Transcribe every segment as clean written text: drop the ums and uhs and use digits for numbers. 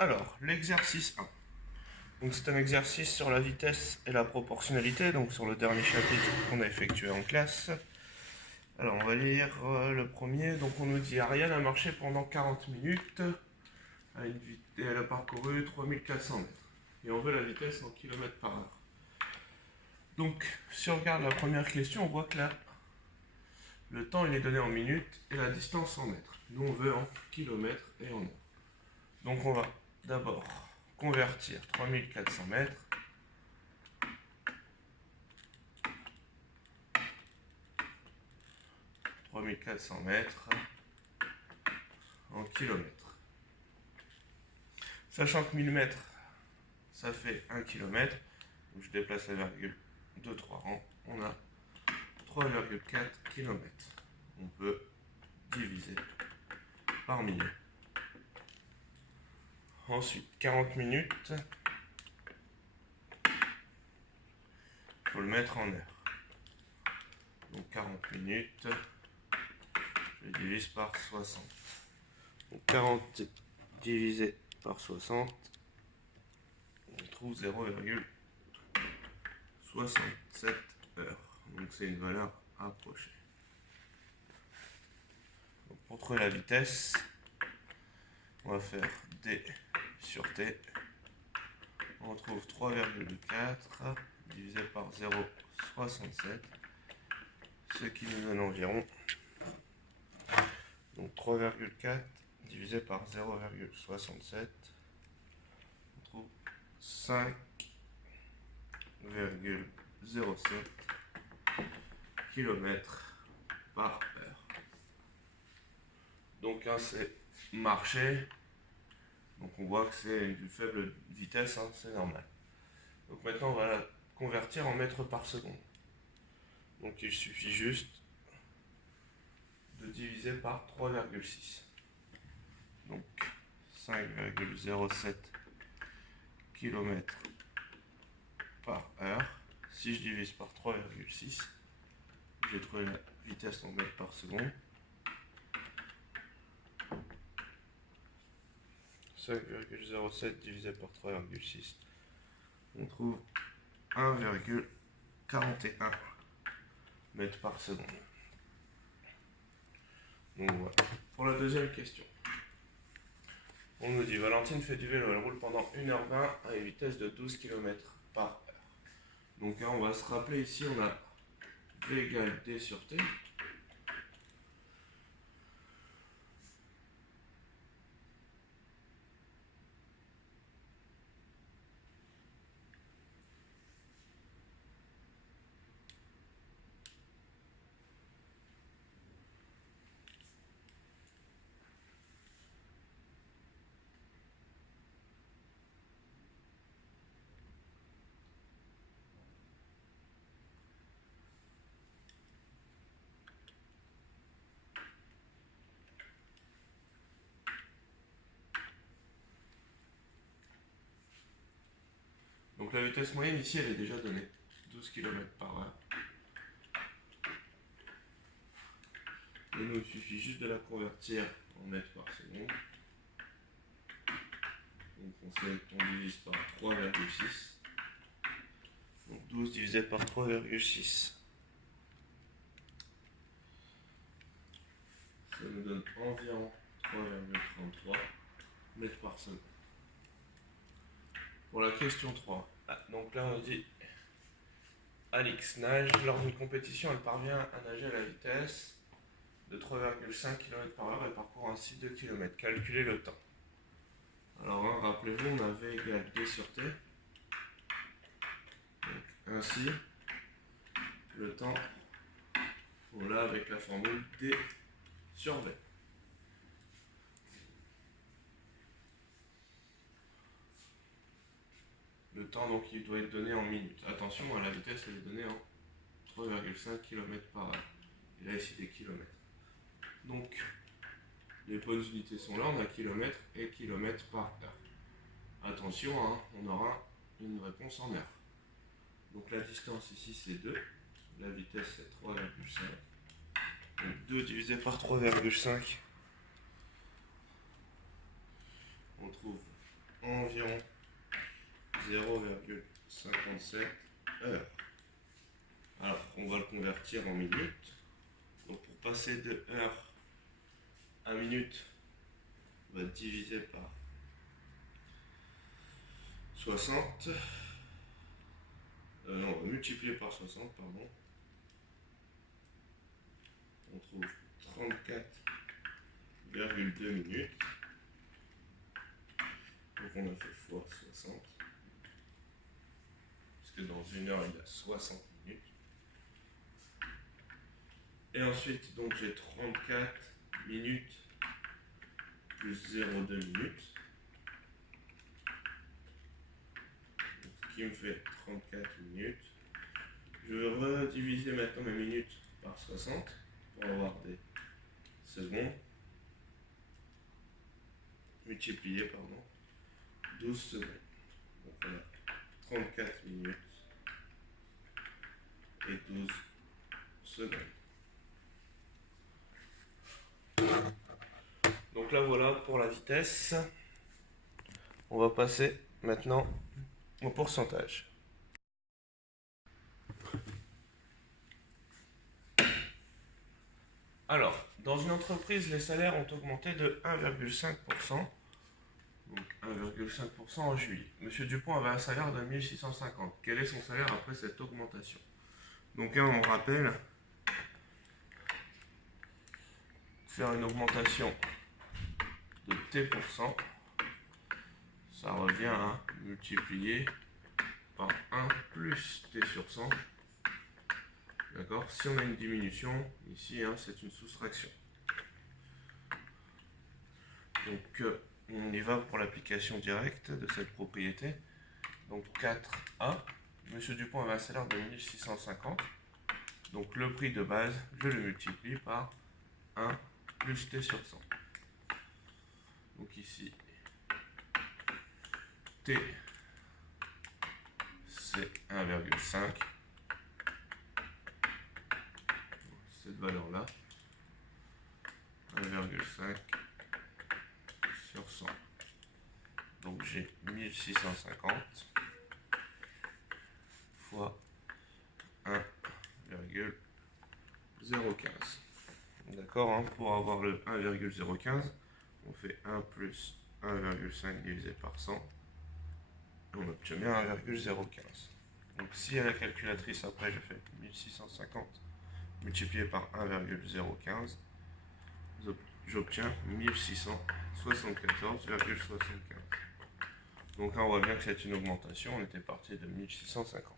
Alors, l'exercice 1. Donc c'est un exercice sur la vitesse et la proportionnalité, donc sur le dernier chapitre qu'on a effectué en classe. Alors on va lire le premier. Donc on nous dit Ariane a marché pendant 40 minutes, et elle a parcouru 3400 mètres. Et on veut la vitesse en kilomètres par heure. Donc si on regarde la première question, on voit que là, le temps il est donné en minutes et la distance en mètres. Nous on veut en kilomètres et en heures. Donc on va d'abord convertir 3400 mètres en kilomètres. Sachant que 1000 mètres, ça fait 1 km. Donc je déplace la virgule de 3 rangs. On a 3,4 km. On peut diviser par 1000. Ensuite, 40 minutes. Il faut le mettre en heures. Donc 40 minutes, je divise par 60. Donc 40 divisé par 60, on trouve 0,67 heures. Donc c'est une valeur approchée. Donc pour trouver la vitesse, on va faire D sur T. On trouve 3,4 divisé par 0,67. Ce qui nous donne environ, donc 3,4 divisé par 0,67, on trouve 5,07 km par heure. Donc c'est marcher, donc on voit que c'est une faible vitesse, hein, c'est normal. Donc maintenant on va la convertir en mètres par seconde. Donc il suffit juste de diviser par 3,6. Donc 5,07 km par heure. Si je divise par 3,6, j'ai trouvé la vitesse en mètres par seconde. 5,07 divisé par 3,6, on trouve 1,41 mètres par seconde. Donc voilà. Pour la deuxième question, on nous dit Valentine fait du vélo, elle roule pendant 1h20 à une vitesse de 12 km par heure. Donc là, on va se rappeler ici, on a V égale D sur T. Donc la vitesse moyenne ici, elle est déjà donnée, 12 km par heure. Et nous, il suffit juste de la convertir en mètres par seconde. Donc on divise par 3,6. Donc 12 divisé par 3,6. Ça nous donne environ 3,33 mètres par seconde. Pour la question 3, donc là on dit Alix nage. Lors d'une compétition, elle parvient à nager à la vitesse de 3,5 km par heure et parcourt ainsi 2 km. Calculez le temps. Alors rappelez-vous, on a V égale D sur T. Donc, ainsi, le temps, voilà, avec la formule D sur V. Le temps, donc, il doit être donné en minutes. Attention, la vitesse, elle est donnée en 3,5 km par heure. Et là, ici, des kilomètres. Donc, les bonnes unités sont là, on a kilomètres et kilomètres par heure. Attention, hein, on aura une réponse en heure. Donc, la distance ici, c'est 2. La vitesse, c'est 3,5. Donc, 2 divisé par 3,5, on trouve 0,57 heures. Alors, on va le convertir en minutes. Donc, pour passer de heure à minute, on va diviser par 60. Non, on va multiplier par 60, pardon. On trouve 34,2 minutes. Donc on a fait fois 60. Parce que dans une heure, il y a 60 minutes. Et ensuite, donc j'ai 34 minutes plus 0,2 minutes. Ce qui me fait 34 minutes. Je vais rediviser maintenant mes minutes par 60 pour avoir des secondes. Multiplier, pardon, 12 secondes. Donc on a 34 minutes et 12 secondes. Donc là voilà pour la vitesse. On va passer maintenant au pourcentage. Alors, dans une entreprise, les salaires ont augmenté de 1,5%. Donc 1,5% en juillet. Monsieur Dupont avait un salaire de 1650. Quel est son salaire après cette augmentation? Donc on rappelle, faire une augmentation de T%, ça revient à multiplier par 1 plus T sur 100. D'accord? Si on a une diminution, ici, c'est une soustraction. Donc, on y va pour l'application directe de cette propriété. Donc, 4A. Monsieur Dupont avait un salaire de 1650. Donc, le prix de base, je le multiplie par 1 plus T sur 100. Donc, ici, T, c'est 1,5. Cette valeur-là, 1,5 sur 100. Donc j'ai 1650 fois 1,015. D'accord, pour avoir le 1,015, on fait 1 plus 1,5 divisé par 100. On obtient bien 1,015. Donc si à la calculatrice après je fais 1650 multiplié par 1,015, j'obtiens 1674,75. Donc là, on voit bien que c'est une augmentation. On était parti de 1650.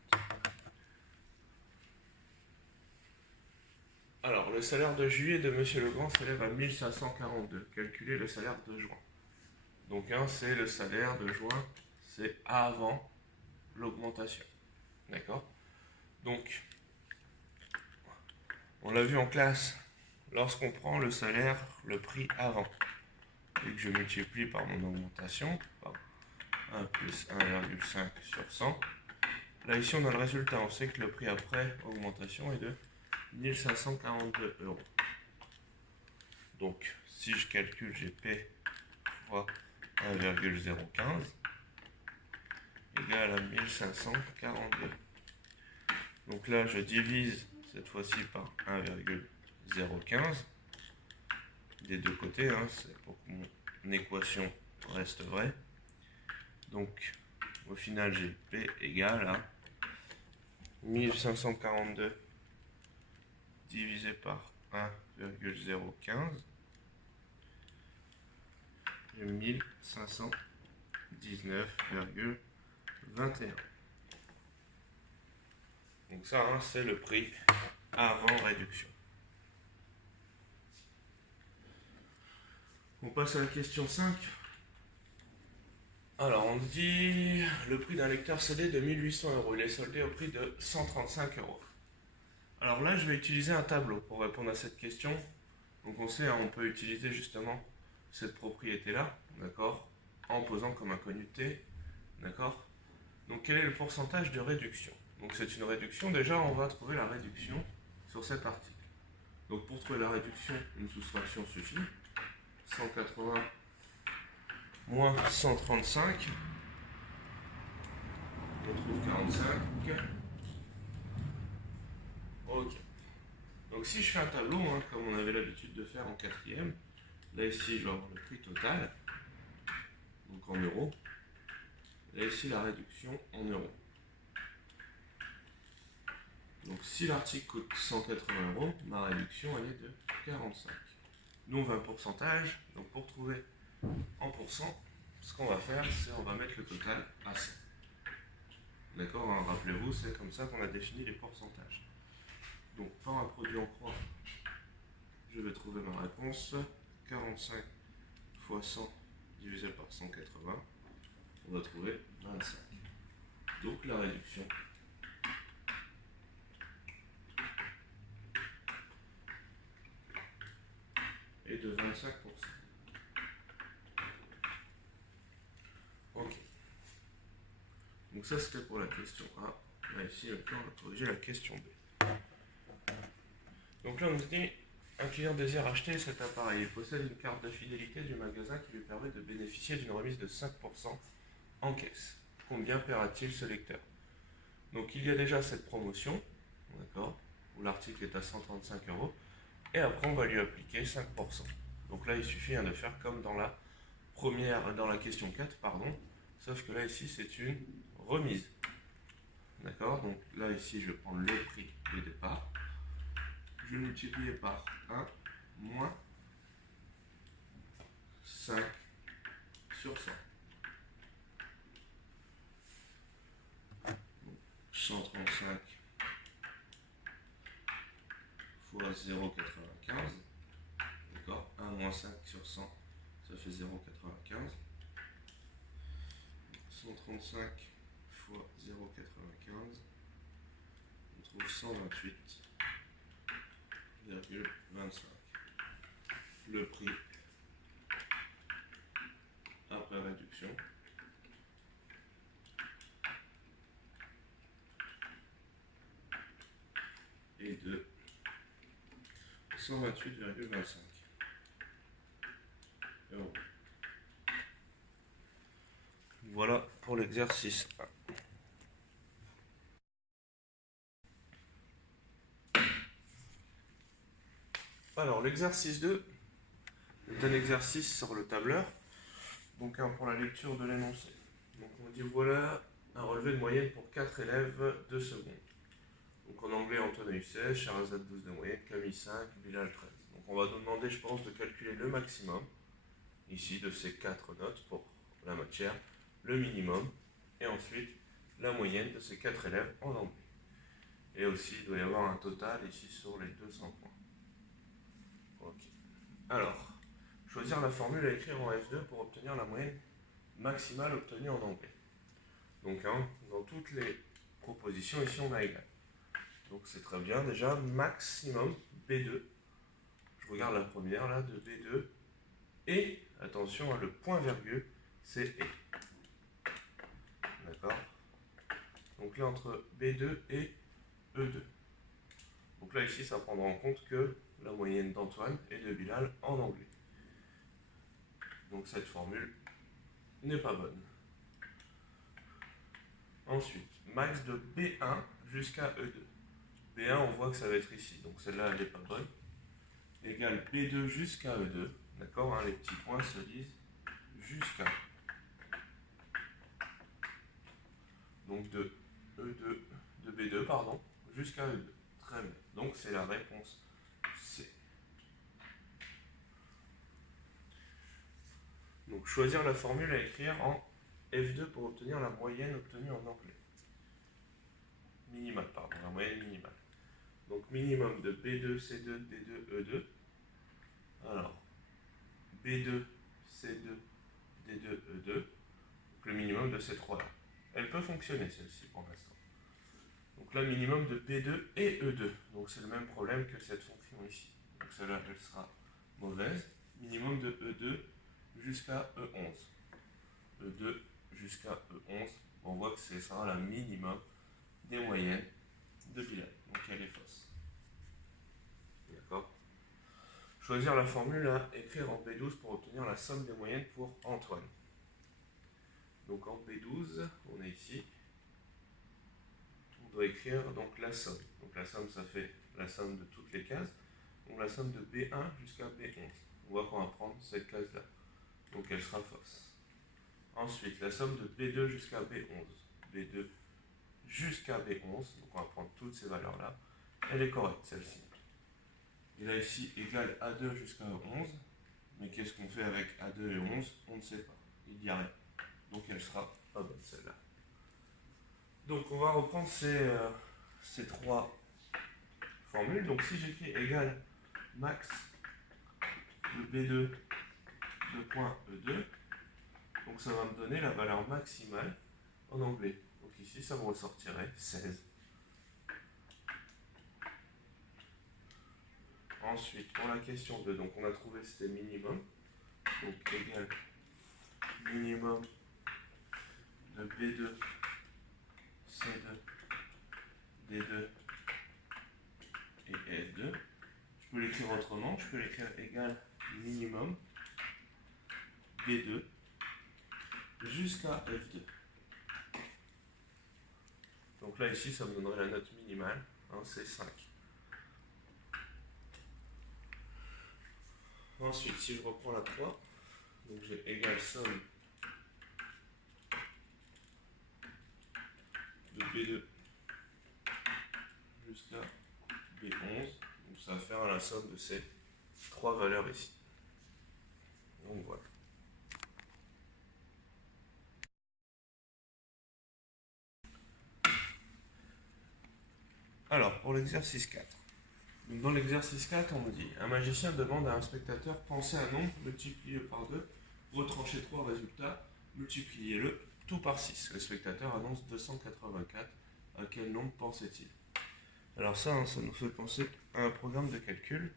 Alors, le salaire de juillet de M. Legrand s'élève à 1542. Calculez le salaire de juin. Donc, c'est le salaire de juin, c'est avant l'augmentation. D'accord? Donc, on l'a vu en classe, lorsqu'on prend le salaire, le prix avant, et que je multiplie par mon augmentation, par 1 plus 1,5 sur 100, là ici on a le résultat, on sait que le prix après augmentation est de 1542 €. Donc si je calcule GP fois 1,015 égale à 1542. Donc là je divise cette fois-ci par 1,015 des deux côtés, c'est pour que mon équation reste vraie. Donc au final j'ai P égale à 1542 divisé par 1,015 et 1519,21. Donc ça, c'est le prix avant réduction. On passe à la question 5. Alors, on dit le prix d'un lecteur CD de 1800 €. Il est soldé au prix de 135 €. Alors là, je vais utiliser un tableau pour répondre à cette question. Donc on sait, on peut utiliser justement cette propriété-là, d'accord, en posant comme inconnu T, d'accord. Donc quel est le pourcentage de réduction? Donc c'est une réduction, déjà on va trouver la réduction sur cet article. Donc pour trouver la réduction, une soustraction suffit. 180 moins 135 On trouve 45. Ok. Donc si je fais un tableau, hein, comme on avait l'habitude de faire en quatrième, là ici je vais avoir le prix total, donc en euros. Là ici la réduction en euros. Donc si l'article coûte 180 €, ma réduction elle est de 45. Nous on veut un pourcentage, donc pour trouver en pourcent, ce qu'on va faire, c'est on va mettre le total à 100. D'accord, hein, rappelez-vous, c'est comme ça qu'on a défini les pourcentages. Donc par un produit en croix, je vais trouver ma réponse. 45 fois 100 divisé par 180, on va trouver 25. Donc la réduction est de 25%. Ok. Donc ça c'était pour la question A. Là ici, on va corriger la question B. Donc là on nous dit, un client désire acheter cet appareil. Il possède une carte de fidélité du magasin qui lui permet de bénéficier d'une remise de 5% en caisse. Combien paiera-t-il ce lecteur? Donc il y a déjà cette promotion, d'accord, où l'article est à 135 €, et après on va lui appliquer 5%. Donc là il suffit de faire comme dans la question 4, pardon, sauf que là ici c'est une remise. D'accord, donc là ici je vais prendre le prix de départ, je vais multiplier par 1 moins 5 sur 100. 135 fois 0,95, d'accord, 1 moins 5 sur 100, ça fait 0,95. 135 fois 0,95, on trouve 128,25. Le prix après réduction est de 128,25 €. Voilà pour l'exercice 1. Alors l'exercice 2 est un exercice sur le tableur, donc pour la lecture de l'énoncé. Donc on dit voilà un relevé de moyenne pour 4 élèves de seconde. Donc en anglais Antoine a eu 16, Sherazade 12 de moyenne, Camille 5, Bilal 13. Donc on va nous demander, je pense, de calculer le maximum, ici, de ces 4 notes pour la matière, le minimum, et ensuite la moyenne de ces 4 élèves en anglais. Et aussi, il doit y avoir un total ici sur les 200 points. Ok. Alors, choisir la formule à écrire en F2 pour obtenir la moyenne maximale obtenue en anglais. Donc, dans toutes les propositions, ici, on a égal. Donc, c'est très bien. Déjà, maximum B2. Je regarde la première, là, de B2. Et, attention, le point-virgule, c'est et. D'accord? Donc là, entre B2 et E2. Donc là, ici, ça prendra en compte que la moyenne d'Antoine et de Bilal en anglais. Donc cette formule n'est pas bonne. Ensuite, max de B1 jusqu'à E2. B1, on voit que ça va être ici, donc celle-là, elle n'est pas bonne. Égale B2 jusqu'à E2. D'accord, les petits points se disent jusqu'à. Donc de E2, de B2, pardon, jusqu'à E2. Très bien. Donc c'est la réponse C. Donc choisir la formule à écrire en F2 pour obtenir la moyenne obtenue en anglais. Minimale, pardon, la moyenne minimale. Donc minimum de B2, C2, D2, E2. Alors, B2, C2, D2, E2. Donc le minimum de ces trois-là. Elle peut fonctionner celle-ci pour l'instant. Donc là, minimum de B2 et E2. Donc c'est le même problème que cette fonction ici. Donc celle-là, elle sera mauvaise. Minimum de E2 jusqu'à E11. E2 jusqu'à E11. On voit que ce sera la minimum des moyennes de Bilal. Donc elle est fausse. D'accord? Choisir la formule à écrire en B12 pour obtenir la somme des moyennes pour Antoine. Donc en B12, on est ici. doit écrire donc la somme. Donc la somme, ça fait la somme de toutes les cases. Donc la somme de B1 jusqu'à B11. On voit qu'on va prendre cette case-là. Donc elle sera fausse. Ensuite, la somme de B2 jusqu'à B11. B2 jusqu'à B11, donc on va prendre toutes ces valeurs-là. Elle est correcte, celle-ci. Et là, ici, égale A2 jusqu'à 11. Mais qu'est-ce qu'on fait avec A2 et 11? On ne sait pas. Il n'y a rien. Donc elle sera pas bonne, celle-là. Donc on va reprendre ces trois formules. Donc si j'écris égal max de B2 de point E2, donc ça va me donner la valeur maximale en anglais. Donc ici, ça me ressortirait 16. Ensuite, pour la question 2, donc on a trouvé c'était minimum. Donc égal minimum de B2, C2, D2 et F2. Je peux l'écrire autrement, je peux l'écrire égal minimum B2 jusqu'à F2. Donc là, ici, ça me donnerait la note minimale, hein, c'est 5. Ensuite, si je reprends la 3, donc j'ai égal somme de B2 jusqu'à B11. Donc ça va faire la somme de ces trois valeurs ici. Donc voilà. Alors, pour l'exercice 4. Donc, dans l'exercice 4, on me dit, un magicien demande à un spectateur, pensez un nombre, multipliez-le par 2, retranchez 3 résultats, multipliez-le tout par 6. Le spectateur annonce 284. À quel nombre pensait-il? Alors ça, hein, ça nous fait penser à un programme de calcul.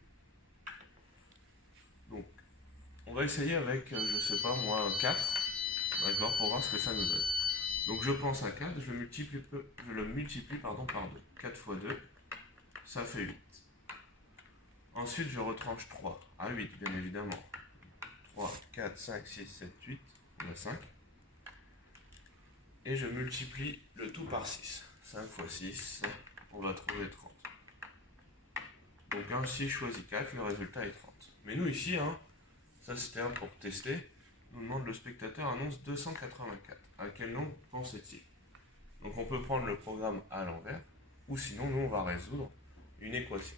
Donc, on va essayer avec, je sais pas moi, 4, d'accord, pour voir ce que ça nous donne. Donc je pense à 4, je le multiplie par 2. 4 fois 2, ça fait 8. Ensuite, je retranche 3 à 8, bien évidemment. 3, 4, 5, 6, 7, 8, on a 5. Et je multiplie le tout par 6. 5 fois 6, on va trouver 30. Donc ainsi, je choisis 4, le résultat est 30. Mais nous ici, hein, ça c'était un pour tester, nous demande le spectateur annonce 284. À quel nombre pensait-il? Donc on peut prendre le programme à l'envers, ou sinon nous on va résoudre une équation.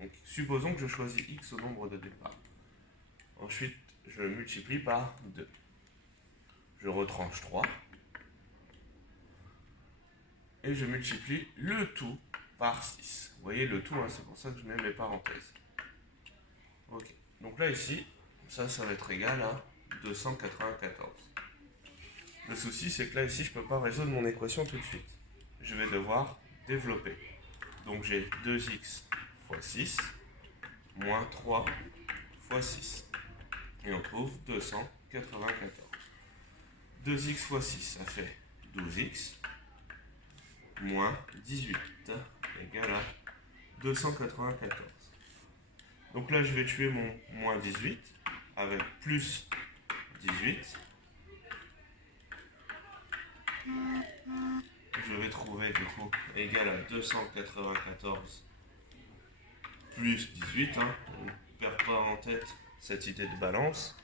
Donc supposons que je choisis x au nombre de départ. Ensuite, je le multiplie par 2. Je retranche 3. Et je multiplie le tout par 6. Vous voyez le tout, hein, c'est pour ça que je mets mes parenthèses. Ok. Donc là ici, ça va être égal à 294. Le souci, c'est que là ici, je ne peux pas résoudre mon équation tout de suite. Je vais devoir développer. Donc j'ai 2x fois 6 moins 3 fois 6. Et on trouve 294. 2x fois 6, ça fait 12x moins 18 égale à 294. Donc là, je vais tuer mon moins 18 avec plus 18. Je vais trouver du coup égal à 294 plus 18. Hein. On ne perd pas en tête cette idée de balance.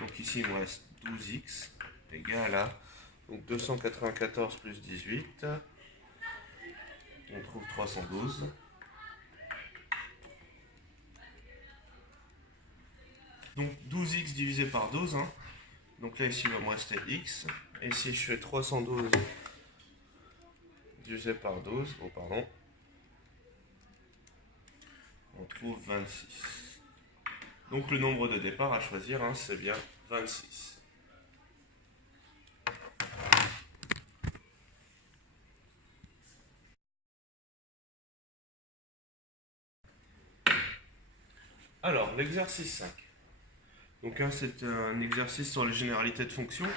Donc ici, il me reste 12x égale à donc 294 plus 18. On trouve 312. Donc 12x divisé par 12. Hein. Donc là, ici, il va me rester x. Et si je fais 312 divisé par 12, oh pardon, on trouve 26. Donc le nombre de départ à choisir, hein, c'est bien 26. Alors, l'exercice 5. Donc hein, c'est un exercice sur les généralités de fonctions.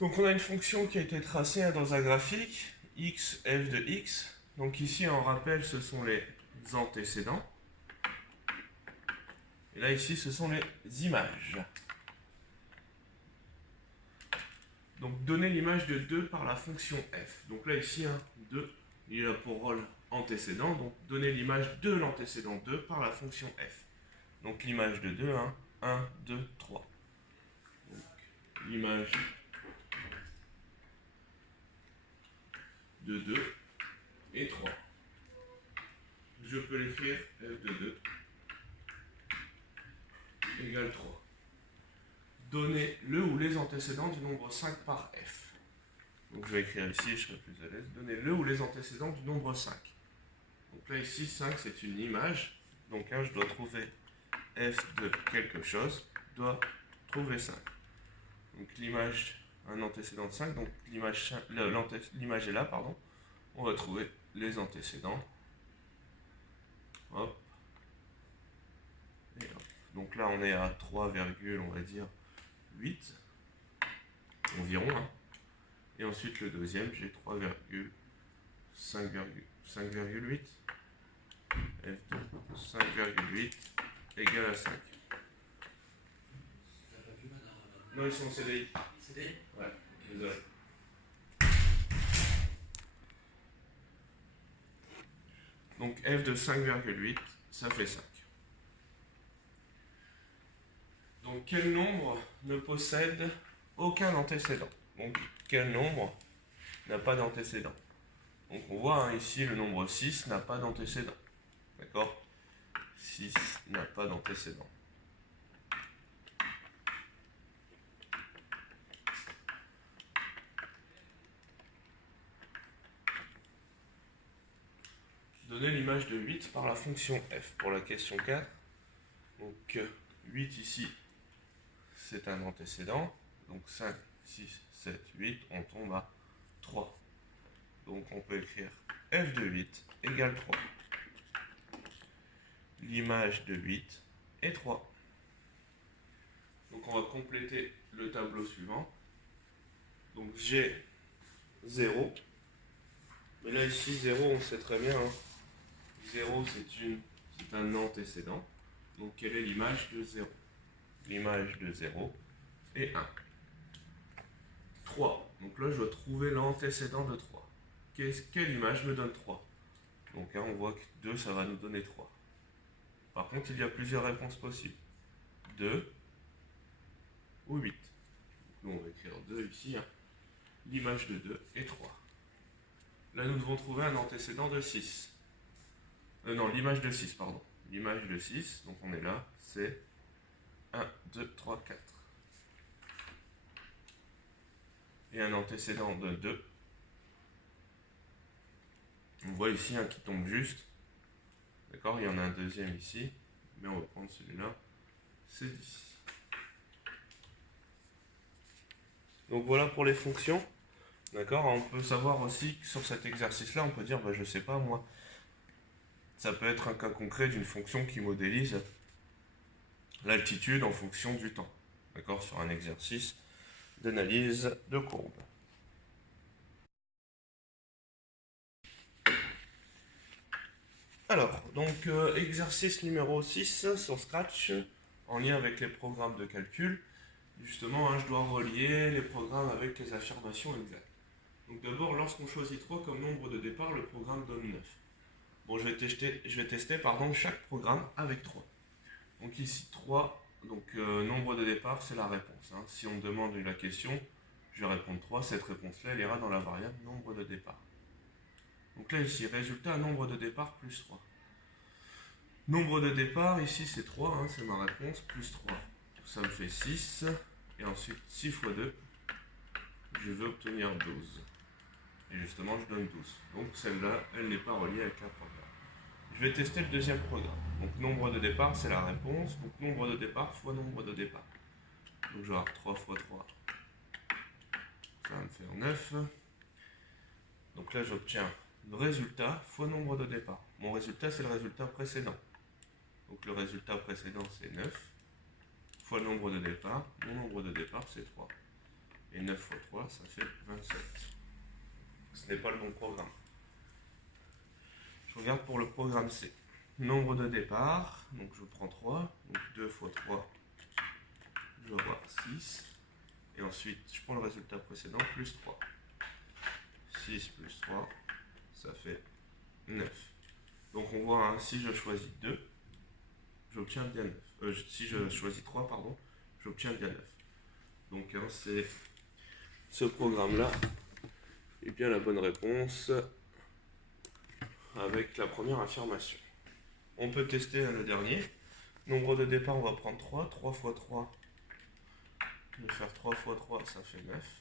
Donc on a une fonction qui a été tracée hein, dans un graphique, x, f de x. Donc ici, en rappel, ce sont les antécédents. Et là, ici, ce sont les images. Donc donner l'image de 2 par la fonction f. Donc là ici, 2, il a pour rôle antécédent. Donc donner l'image de l'antécédent 2 par la fonction f. Donc l'image de 2, 1, 2, 3. Donc l'image de 2 et 3. Je peux l'écrire f de 2 égale 3. Donner le ou les antécédents du nombre 5 par f. Donc je vais écrire ici, je serai plus à l'aise. Donner le ou les antécédents du nombre 5. Donc là ici, 5 c'est une image. Donc je dois trouver f de quelque chose, doit trouver 5. Donc l'image, un antécédent de 5, donc l'image est là, pardon. On va trouver les antécédents. Hop. Et hop. Donc là on est à 3, on va dire 8 environ. Et ensuite le deuxième, j'ai 3,5,8. F de 5,8 égale à 5. Non, ils sont en CDI. CDI? Ouais, désolé. Donc F de 5,8, ça fait 5. Donc quel nombre ne possède aucun antécédent? Donc quel nombre n'a pas d'antécédent? Donc on voit ici le nombre 6 n'a pas d'antécédent. D'accord? 6 n'a pas d'antécédent. Donner l'image de 8 par la fonction f pour la question 4. Donc 8 ici, c'est un antécédent. Donc 5, 6, 7, 8, on tombe à 3. Donc on peut écrire f de 8 égale 3. L'image de 8 est 3. Donc on va compléter le tableau suivant. Donc j'ai 0. Mais là ici 0, on sait très bien. 0 c'est un antécédent. Donc quelle est l'image de 0? L'image de 0 est 1. 3. Donc là je dois trouver l'antécédent de 3. Quelle image me donne 3? Donc on voit que 2 ça va nous donner 3. Par contre il y a plusieurs réponses possibles. 2 ou 8. Nous on va écrire 2 ici. L'image de 2 est 3. Là nous devons trouver un antécédent de 6. Non, l'image de 6, pardon. L'image de 6, donc on est là, c'est 1, 2, 3, 4. Et un antécédent de 2. On voit ici un qui tombe juste. D'accord, il y en a un deuxième ici. Mais on va prendre celui-là. C'est 10. Donc voilà pour les fonctions. D'accord, on peut savoir aussi que sur cet exercice-là, on peut dire, je ne sais pas moi. Ça peut être un cas concret d'une fonction qui modélise l'altitude en fonction du temps. D'accord, sur un exercice d'analyse de courbe. Alors, donc exercice numéro 6 sur Scratch, en lien avec les programmes de calcul. Justement, je dois relier les programmes avec les affirmations exactes. Donc d'abord, lorsqu'on choisit 3 comme nombre de départ, le programme donne 9. Bon, je vais tester chaque programme avec 3. Donc ici, 3, donc nombre de départ, c'est la réponse. Si on me demande la question, je vais répondre 3. Cette réponse-là, elle ira dans la variable nombre de départ. Donc là, ici, résultat, nombre de départ plus 3. Nombre de départ, ici, c'est 3, c'est ma réponse, plus 3. Ça me fait 6. Et ensuite, 6 fois 2, je veux obtenir 12. Et justement, je donne 12. Donc celle-là, elle n'est pas reliée avec un programme. Je vais tester le deuxième programme. Donc nombre de départ, c'est la réponse. Donc nombre de départ fois nombre de départ. Donc je vais avoir 3 fois 3. Ça va me faire 9. Donc là, j'obtiens le résultat fois nombre de départ. Mon résultat, c'est le résultat précédent. Donc le résultat précédent, c'est 9. Fois le nombre de départ. Mon nombre de départ, c'est 3. Et 9 fois 3, ça fait 27. Ce n'est pas le bon programme. Je regarde pour le programme C. Nombre de départ, donc je prends 3. Donc 2 fois 3, je vais avoir 6. Et ensuite, je prends le résultat précédent, plus 3. 6 plus 3, ça fait 9. Donc on voit, hein, si je choisis 2, j'obtiens bien 9. Si je choisis 3, pardon, j'obtiens bien 9. Donc hein, c'est ce programme-là est bien la bonne réponse avec la première affirmation. On peut tester le dernier. Nombre de départ, on va prendre 3. 3 fois 3, je vais faire 3 fois 3, ça fait 9.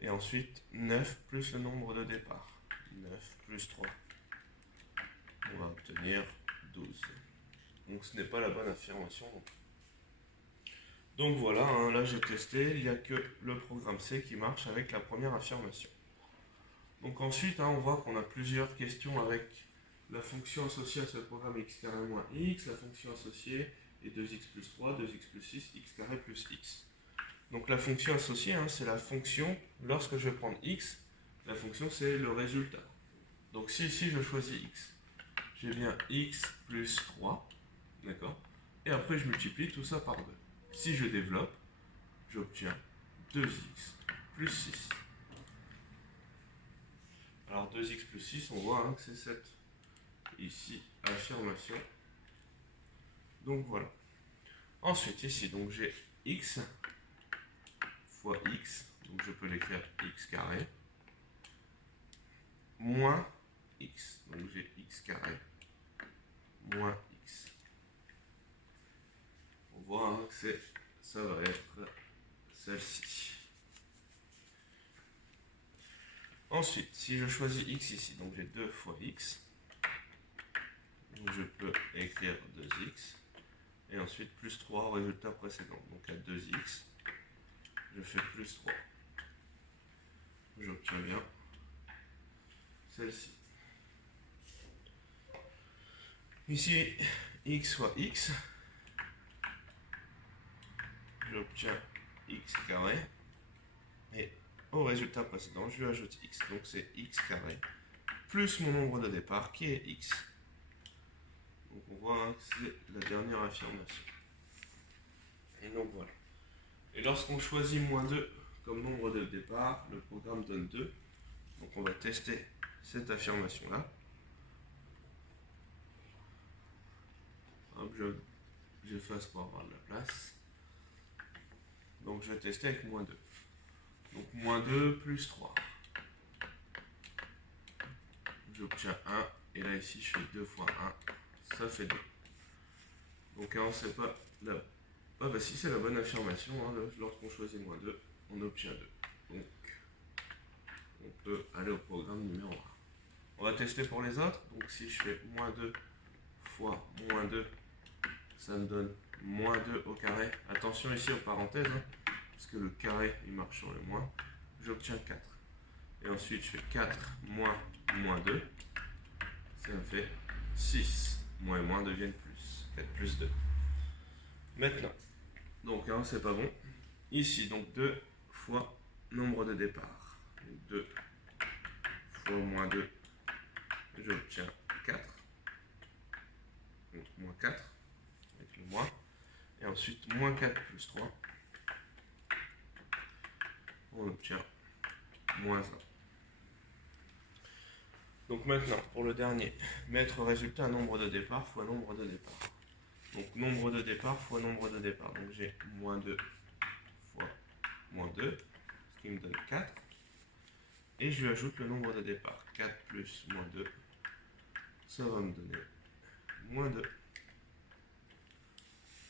Et ensuite, 9 plus le nombre de départ. 9 plus 3. On va obtenir 12. Donc ce n'est pas la bonne affirmation. Donc voilà, hein, là j'ai testé, il n'y a que le programme C qui marche avec la première affirmation. Donc ensuite, hein, on voit qu'on a plusieurs questions avec la fonction associée à ce programme x carré moins x, la fonction associée est 2x plus 3, 2x plus 6, x carré plus x. Donc la fonction associée, hein, c'est la fonction, lorsque je vais prendre x, la fonction c'est le résultat. Donc si ici je choisis x, j'ai bien x plus 3, d'accord? Et après je multiplie tout ça par 2. Si je développe, j'obtiens 2x plus 6. Alors 2x plus 6, on voit, hein, que c'est cette ici affirmation. Donc voilà. Ensuite ici, donc j'ai x fois x, donc je peux l'écrire x carré, moins x, donc j'ai x carré, moins x. On voit, hein, que ça va être celle-ci. Ensuite, si je choisis x ici, donc j'ai 2 fois x, donc je peux écrire 2x, et ensuite plus 3 au résultat précédent. Donc à 2x, je fais plus 3. J'obtiens bien celle-ci. Ici, x fois x, j'obtiens x carré, et au résultat précédent, je lui ajoute x. Donc c'est x carré, plus mon nombre de départ qui est x. Donc on voit, hein, que c'est la dernière affirmation. Et donc voilà. Et lorsqu'on choisit moins 2 comme nombre de départ, le programme donne 2. Donc on va tester cette affirmation-là. Hop, j'efface pour avoir de la place. Donc je vais tester avec moins 2. Donc moins 2 plus 3. J'obtiens 1. Et là ici je fais 2 fois 1. Ça fait 2. Donc on ne sait pas la... Ah bah si c'est la bonne affirmation, hein, lorsqu'on choisit moins 2, on obtient 2. Donc on peut aller au programme numéro 1. On va tester pour les autres. Donc si je fais moins 2 fois moins 2, ça me donne moins 2 au carré. Attention ici aux parenthèses, hein, parce que le carré il marche sur le moins. J'obtiens 4. Et ensuite je fais 4 moins moins 2. Ça me fait 6. Moins et moins deviennent plus. 4 plus 2. Maintenant, donc hein, c'est pas bon. Ici, donc 2 fois nombre de départ. Donc 2 fois moins 2, j'obtiens 4. Donc moins 4, avec le moins. Et ensuite, moins 4 plus 3, on obtient moins 1. Donc maintenant, pour le dernier, mettre résultat nombre de départ fois nombre de départ. Donc nombre de départ fois nombre de départ. Donc j'ai moins 2 fois moins 2, ce qui me donne 4. Et je lui ajoute le nombre de départ. 4 plus moins 2, ça va me donner moins 2.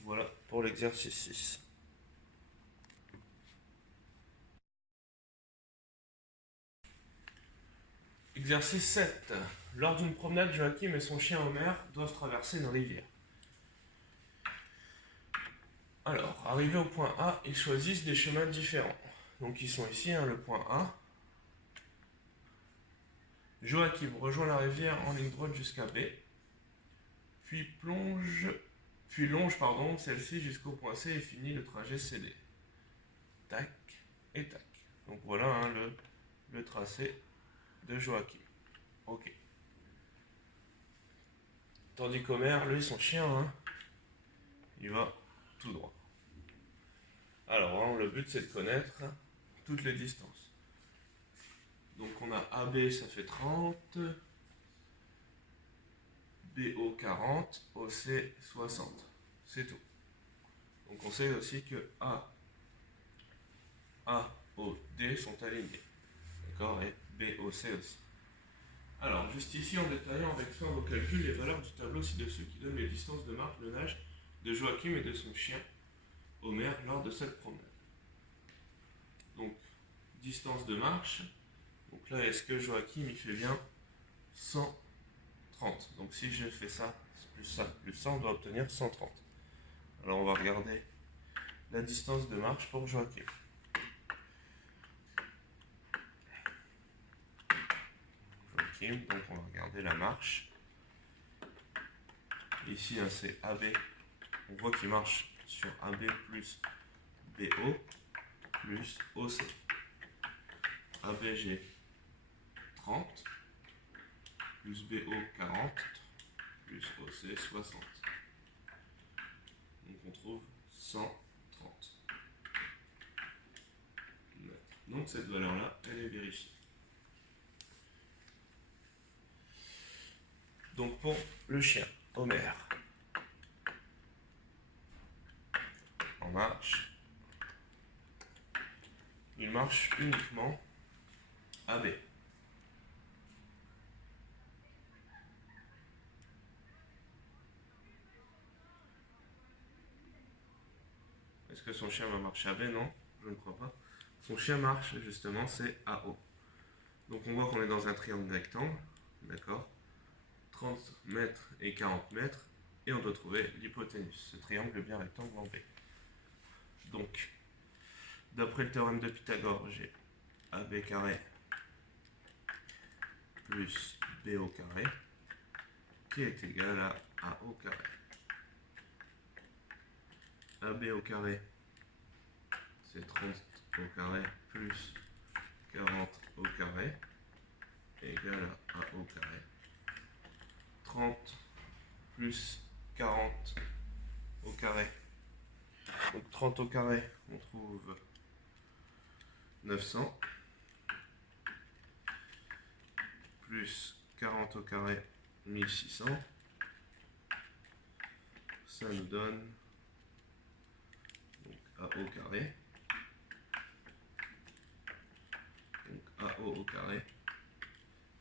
Voilà pour l'exercice 6. Exercice 7. Lors d'une promenade, Joachim et son chien Homer doivent traverser une rivière. Alors, arrivés au point A, ils choisissent des chemins différents. Donc ils sont ici, hein, le point A. Joachim rejoint la rivière en ligne droite jusqu'à B, puis longe celle-ci jusqu'au point C et finit le trajet CD. Tac et tac. Donc voilà, hein, le tracé de Joachim. Ok. Tandis qu'Homer, lui, son chien, hein, il va tout droit. Alors, hein, le but c'est de connaître toutes les distances. Donc on a AB, ça fait 30, BO 40, OC 60. C'est tout. Donc on sait aussi que AOD sont alignés. D'accord? Et BOC aussi. Alors, juste ici, en détaillant avec fin vos calculs les valeurs du tableau ci-dessus qui donnent les distances de marche de nage de Joachim et de son chien Homer lors de cette promenade. Donc, distance de marche. Donc là, est-ce que Joachim il fait bien 130? Donc si je fais ça, plus ça, on doit obtenir 130. Alors on va regarder la distance de marche pour Joachim. Donc on va regarder la marche. Ici, hein, c'est AB. On voit qu'il marche sur AB plus BO plus OC. ABG 30 plus BO 40 plus OC 60. Donc on trouve 130 mètres. Donc cette valeur-là, elle est vérifiée. Donc pour le chien, Homer, en marche, il marche uniquement AB. Est-ce que son chien va marcher AB? Non, je ne crois pas. Son chien marche, justement, c'est AO. Donc on voit qu'on est dans un triangle rectangle, d'accord? 30 mètres et 40 mètres, et on doit trouver l'hypoténuse. Ce triangle est bien rectangle en B. Donc, d'après le théorème de Pythagore, j'ai AB carré plus BO carré qui est égal à AO carré. AB au carré, c'est 30 au carré plus 40 au carré égal à A au carré. 30 plus 40 au carré. Donc 30 au carré, on trouve 900 plus 40 au carré, 1600. Ça nous donne donc A au carré. Donc AO au carré,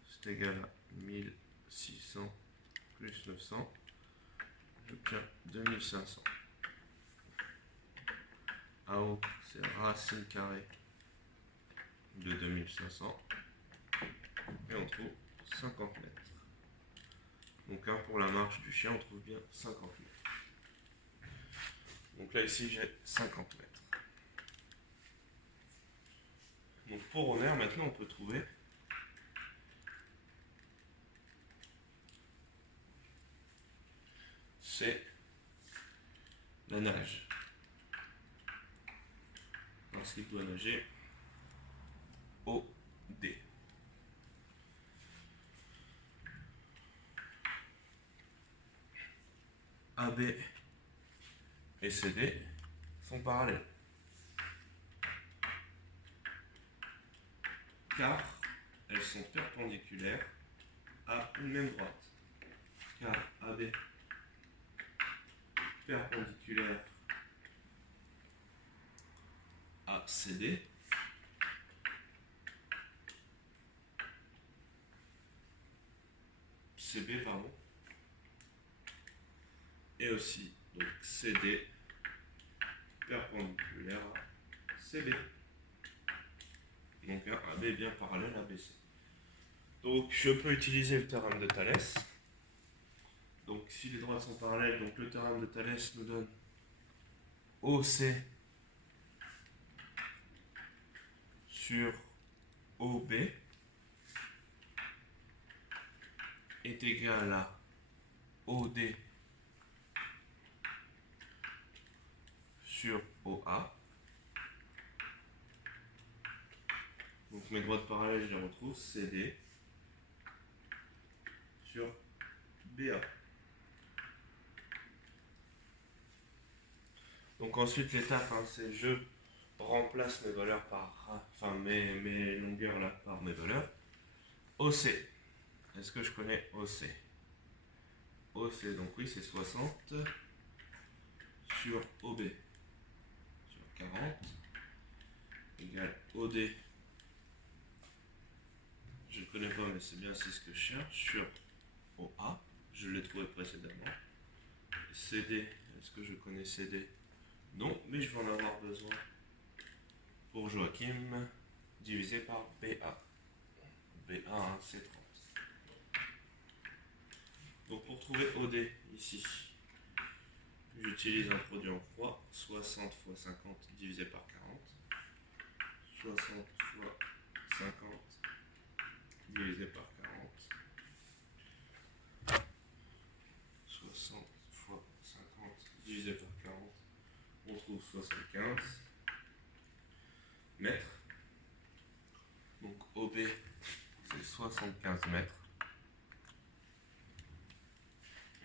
c'est égal à 1600 plus 900. J'obtiens 2500. AO, c'est racine carrée de 2500. Et on trouve 50 mètres. Donc hein, pour la marche du chien, on trouve bien 50 mètres. Donc là, ici, j'ai 50 mètres. Donc pour Homer, maintenant, on peut trouver c'est la nage. Parce qu'il doit nager au D. AB et CD sont parallèles. Car elles sont perpendiculaires à une même droite. Car AB perpendiculaire à CD CB pardon, et aussi donc CD perpendiculaire à CB. Donc un AB bien parallèle à BC. Donc je peux utiliser le théorème de Thalès. Donc si les droites sont parallèles, donc le théorème de Thalès nous donne OC sur OB est égal à OD sur OA. Donc mes droites parallèles, je les retrouve, CD sur BA. Donc ensuite l'étape, hein, c'est je remplace mes valeurs par, enfin mes longueurs là par mes valeurs. OC, est-ce que je connais OC? OC, donc oui, c'est 60 sur OB sur 40 égale OD. Je ne connais pas, mais c'est bien, c'est ce que je cherche, sur OA, je l'ai trouvé précédemment. CD, est-ce que je connais CD? Non, mais je vais en avoir besoin pour Joachim, divisé par BA. BA, hein, c'est 30. Donc pour trouver OD, ici, j'utilise un produit en croix, 60 fois 50 divisé par 40. 60 fois 50 divisé par 40. 60 fois 50 divisé par 40. On trouve 75 mètres. Donc OB, c'est 75 mètres.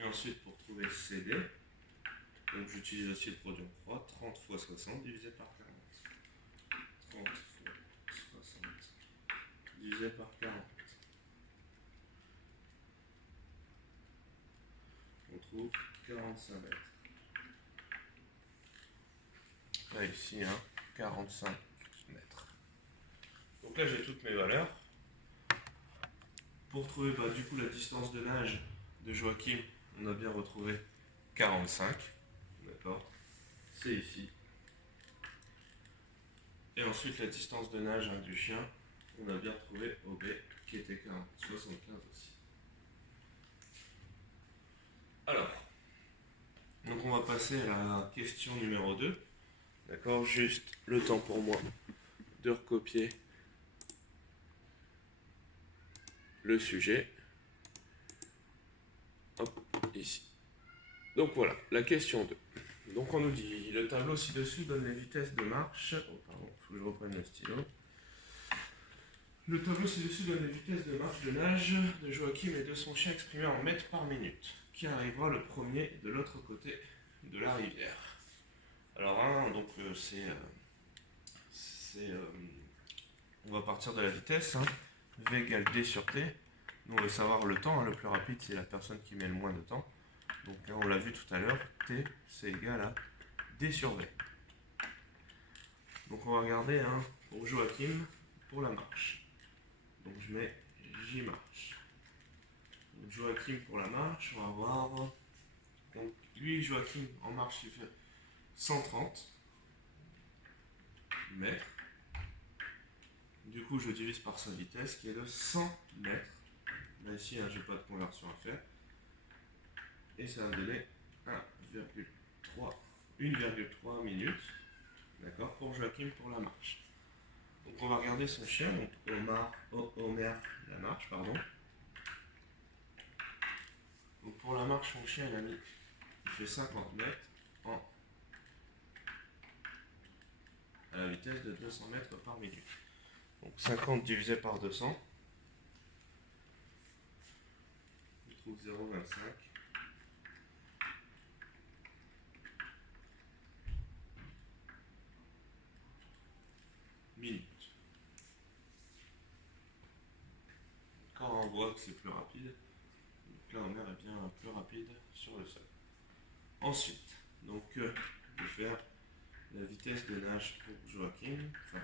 Et ensuite, pour trouver CD, donc j'utilise aussi le produit en croix, 30 fois 60 divisé par 40. 30 fois 60 divisé par 40. On trouve 45 mètres. Là, ici, hein, 45 mètres. Donc là, j'ai toutes mes valeurs. Pour trouver du coup la distance de nage de Joachim, on a bien retrouvé 45. D'accord? C'est ici. Et ensuite, la distance de nage du chien, on a bien trouvé OB qui était 75 aussi. Alors, donc on va passer à la question numéro 2. D'accord? Juste le temps pour moi de recopier le sujet. Hop, ici. Donc voilà, la question 2. Donc on nous dit, le tableau ci-dessus donne les vitesses de marche. Oh pardon, il faut que je reprenne le stylo. Le tableau ci-dessus donne les vitesses de marche de nage de Joachim et de son chien exprimées en mètres par minute. Qui arrivera le premier de l'autre côté de la rivière? Alors hein, donc on va partir de la vitesse, hein. V égale D sur T. Nous on veut savoir le temps, hein. Le plus rapide c'est la personne qui met le moins de temps. Donc là on l'a vu tout à l'heure, T c'est égal à D sur V. Donc on va regarder hein, pour Joachim pour la marche. Donc je mets J marche. Donc Joachim pour la marche, on va voir. Donc lui Joachim en marche il fait 130 mètres. Du coup, je divise par sa vitesse qui est de 100 mètres. Là, ici, hein, j'ai pas de conversion à faire. Et ça va donner 1,3 minutes. D'accord, pour Joachim pour la marche. Donc, on va regarder son chien. Donc, Homer, la marche, pardon. Donc, pour la marche, son chien, il fait 50 mètres à la vitesse de 200 mètres par minute. Donc 50 divisé par 200, je trouve 0,25 minutes. Quand on voit que c'est plus rapide, donc là Homer est bien plus rapide sur le sol. Ensuite, donc je vais faire la vitesse de nage pour Joachim, enfin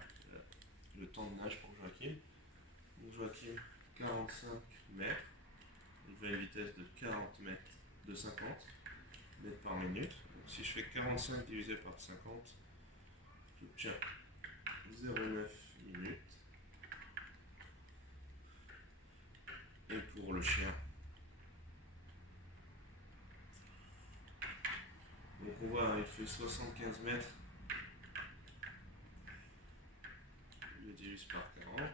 le temps de nage pour Joachim. Donc Joachim 45 mètres, il veut une vitesse de 40 mètres, de 50 mètres par minute. Donc si je fais 45 divisé par 50, j'obtiens 0,9 minutes. Et pour le chien, donc on voit il fait 75 mètres, je le divise par 40.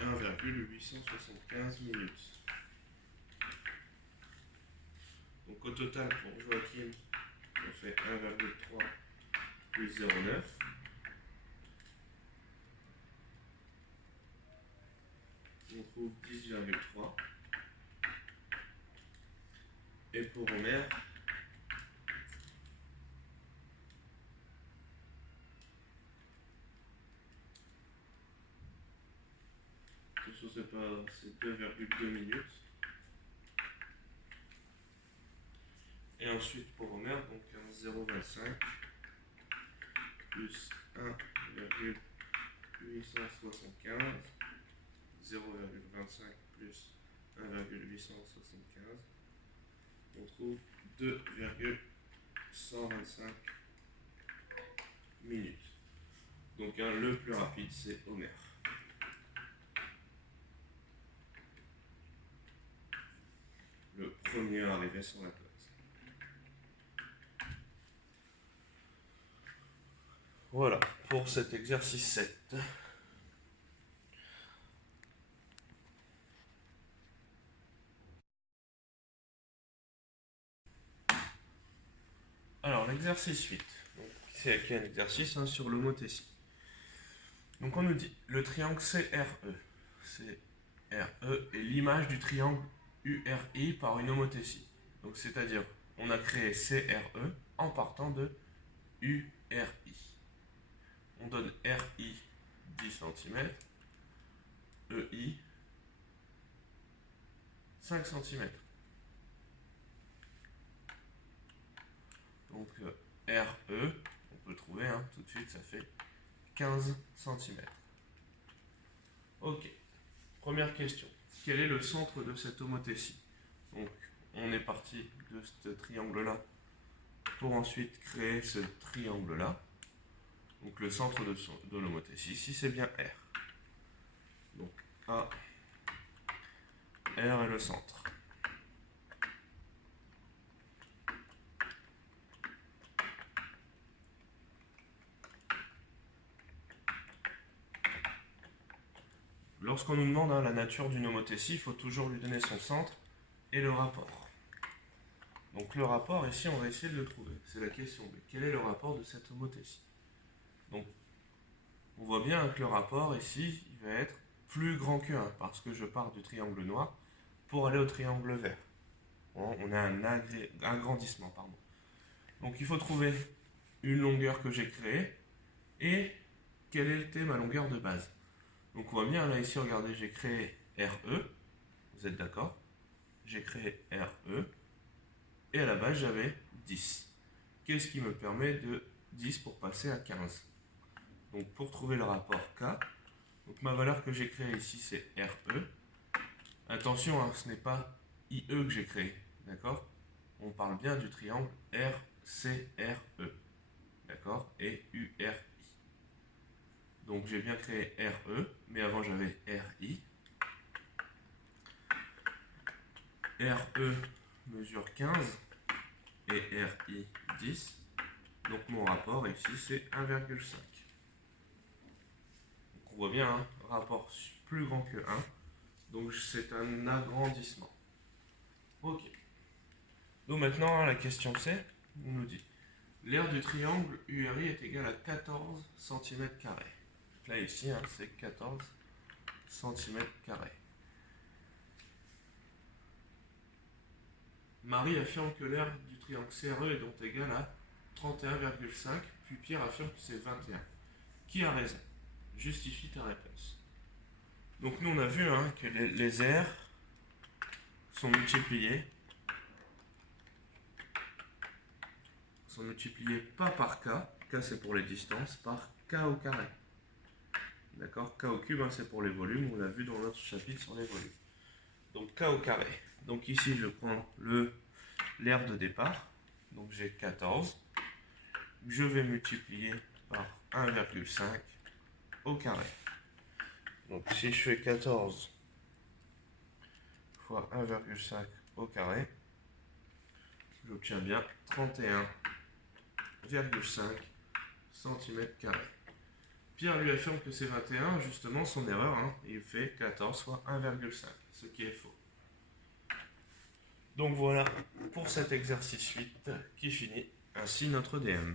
1,875 minutes. Donc au total pour Joachim, on fait 1,3 plus 0,9. On trouve 10,3. Et pour Homer, alors c'est 2,2 minutes. Et ensuite pour Homer, donc un 0,25 plus 1,875, 0,25 plus 1,875, on trouve 2,125 minutes. Donc le plus rapide c'est Homer. Le premier arrivé sur la place. Voilà pour cet exercice 7. Alors l'exercice 8, c'est un exercice sur l'homothétie. Donc on nous dit le triangle CRE est l'image du triangle URI par une homothétie. Donc c'est-à-dire on a créé CRE en partant de URI. On donne RI 10 cm, EI 5 cm. Donc RE, on peut trouver tout de suite, ça fait 15 cm. Ok, première question. Quel est le centre de cette homothétie? Donc on est parti de ce triangle-là pour ensuite créer ce triangle-là. Donc le centre de l'homothétie, ici c'est bien R. Donc A, R est le centre. Lorsqu'on nous demande la nature d'une homothétie, il faut toujours lui donner son centre et le rapport. Donc le rapport, ici, on va essayer de le trouver. C'est la question B. Quel est le rapport de cette homothétie? Donc, on voit bien que le rapport, ici, il va être plus grand que 1, parce que je pars du triangle noir pour aller au triangle vert. Bon, on a un agrandissement, pardon. Donc il faut trouver une longueur que j'ai créée et quelle était ma longueur de base. Donc on voit bien, là, ici, regardez, j'ai créé RE, vous êtes d'accord? J'ai créé RE, et à la base, j'avais 10. Qu'est-ce qui me permet de 10 pour passer à 15? Donc pour trouver le rapport K, donc ma valeur que j'ai créée ici, c'est RE. Attention, ce n'est pas IE que j'ai créé, d'accord? On parle bien du triangle RCRE, d'accord? Et URI. Donc j'ai bien créé RE, mais avant j'avais RI. RE mesure 15 et RI 10. Donc mon rapport ici c'est 1,5. Donc on voit bien, rapport plus grand que 1. Donc c'est un agrandissement. Ok. Donc maintenant la question c'est, on nous dit, l'aire du triangle URI est égale à 14 cm². Là ici c'est 14 cm². Marie affirme que l'aire du triangle CRE est donc égale à 31,5, puis Pierre affirme que c'est 21. Qui a raison? Justifie ta réponse. Donc nous on a vu que les aires sont multipliées pas par K, K c'est pour les distances, par K au carré. D'accord? K au cube c'est pour les volumes, on l'a vu dans l'autre chapitre sur les volumes. Donc K au carré. Donc ici je prends l'aire de départ, donc j'ai 14, je vais multiplier par 1,5 au carré. Donc si je fais 14 fois 1,5 au carré, j'obtiens bien 31,5 cm². Pierre lui affirme que c'est 21, justement son erreur, il fait 14 fois 1,5, ce qui est faux. Donc voilà pour cet exercice 8 qui finit ainsi notre DM.